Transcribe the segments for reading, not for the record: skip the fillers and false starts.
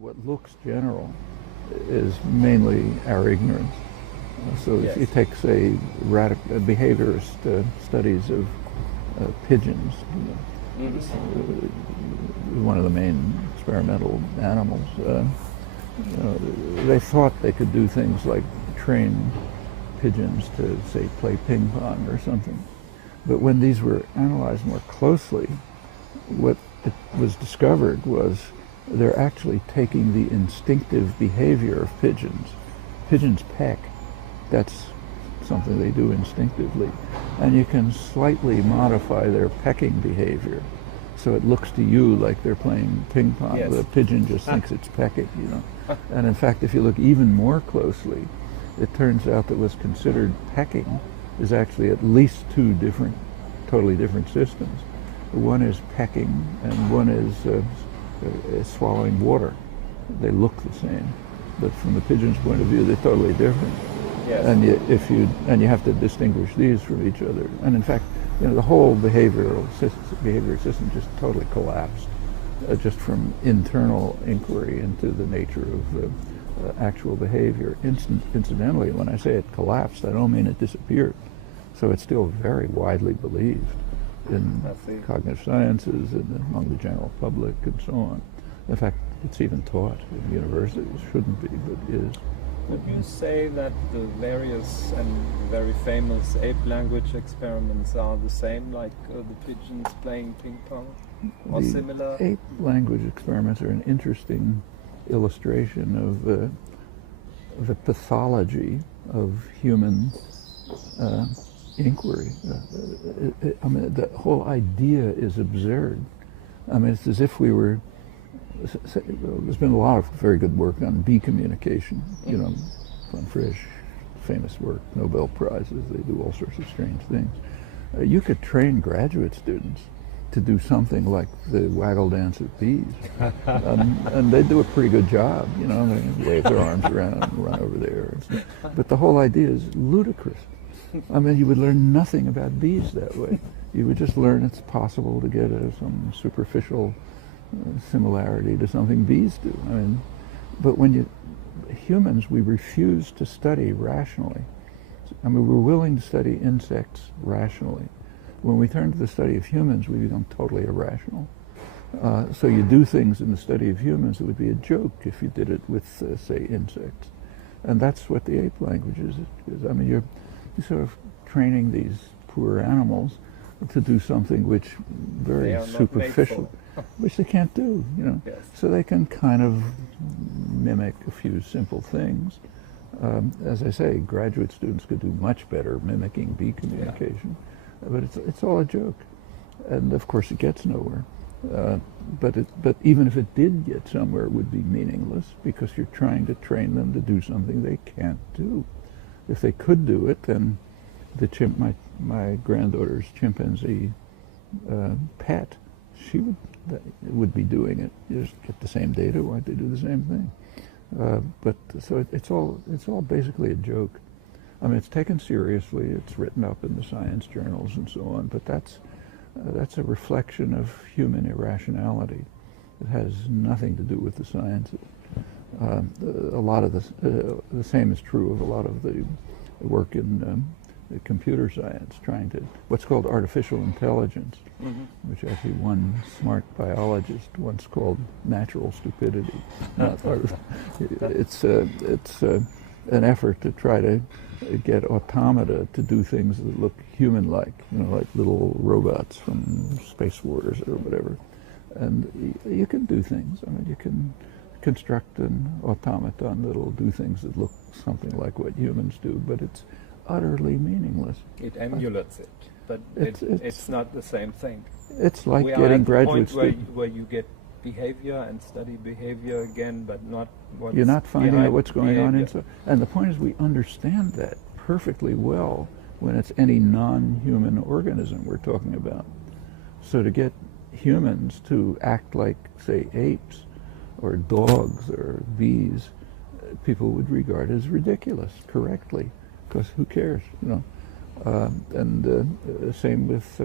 What looks general is mainly our ignorance. So if you take, say, behaviorist studies of pigeons, one of the main experimental animals, they thought they could do things like train pigeons to, say, play ping pong or something. But when these were analyzed more closely, what it was discovered was they're actually taking the instinctive behavior of pigeons. Pigeons peck. That's something they do instinctively. And you can slightly modify their pecking behavior so it looks to you like they're playing ping pong. Yes. The pigeon just thinks it's pecking, And in fact, if you look even more closely, it turns out that what's considered pecking is actually at least two totally different systems. One is pecking and one is swallowing water. They look the same, but from the pigeon's point of view, they're totally different. Yes. And you have to distinguish these from each other. And in fact, the whole behavior system just totally collapsed, just from internal inquiry into the nature of actual behavior. Incidentally, when I say it collapsed, I don't mean it disappeared. So it's still very widely believed in cognitive sciences and among the general public and so on. In fact, it's even taught in universities. Shouldn't be, but is. Would you say that the various and very famous ape language experiments are the same, like the pigeons playing ping pong, or similar? Ape language experiments are an interesting illustration of the pathology of human inquiry. I mean, the whole idea is absurd. I mean, it's as if we were. There's been a lot of very good work on bee communication. Von Frisch, famous work, Nobel Prizes. They do all sorts of strange things. You could train graduate students to do something like the waggle dance of bees, and they do a pretty good job. They wave their arms around and run over there. But the whole idea is ludicrous. I mean, you would learn nothing about bees that way. You would just learn it's possible to get some superficial similarity to something bees do. I mean, but humans, we refuse to study rationally. I mean, we're willing to study insects rationally. When we turn to the study of humans, we become totally irrational. So you do things in the study of humans that would be a joke if you did it with, say, insects. And that's what the ape language is. I mean, you're sort of training these poor animals to do something which very superficial, which they can't do, Yes. So they can kind of mimic a few simple things. As I say, graduate students could do much better mimicking bee communication, but it's all a joke, and of course it gets nowhere. But even if it did get somewhere, it would be meaningless because you're trying to train them to do something they can't do. If they could do it, then my granddaughter's chimpanzee pet, she would be doing it. You just get the same data. Why don't they do the same thing? But so it's all basically a joke. I mean, it's taken seriously. It's written up in the science journals and so on. But that's a reflection of human irrationality. It has nothing to do with the sciences. A lot of the same is true of a lot of the work in computer science, trying to what's called artificial intelligence, which actually one smart biologist once called natural stupidity. It's an effort to try to get automata to do things that look human-like, like little robots from Space Wars or whatever. And you can do things. I mean, you can construct an automaton that'll do things that look something like what humans do, but it's utterly meaningless. It emulates it, but it's not the same thing. It's like getting graduate students. Where you get behavior and study behavior again, but not what's You're not finding out what's going on inside. And the point is we understand that perfectly well when it's any non-human organism we're talking about. So to get humans to act like, say, apes or dogs or bees, people would regard as ridiculous correctly, because who cares, and same with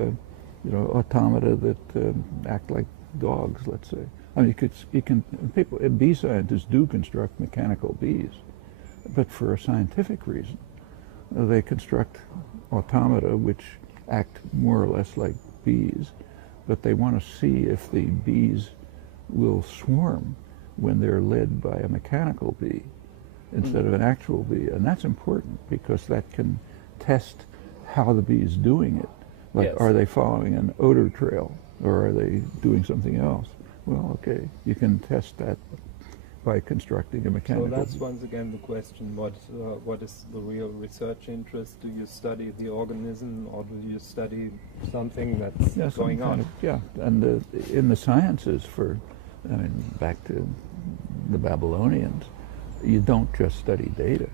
automata that act like dogs, let's say. I mean, bee scientists do construct mechanical bees, but for a scientific reason. They construct automata which act more or less like bees, but they want to see if the bees will swarm when they're led by a mechanical bee instead of an actual bee. And that's important because that can test how the bee is doing it. Like, Yes. are they following an odor trail or are they doing something else? Well, okay, you can test that by constructing a mechanical So that's bee. once again the question, what is the real research interest? Do you study the organism or do you study something that's Yeah, some going kind on? of- yeah, and in the sciences, back to the Babylonians, you don't just study data.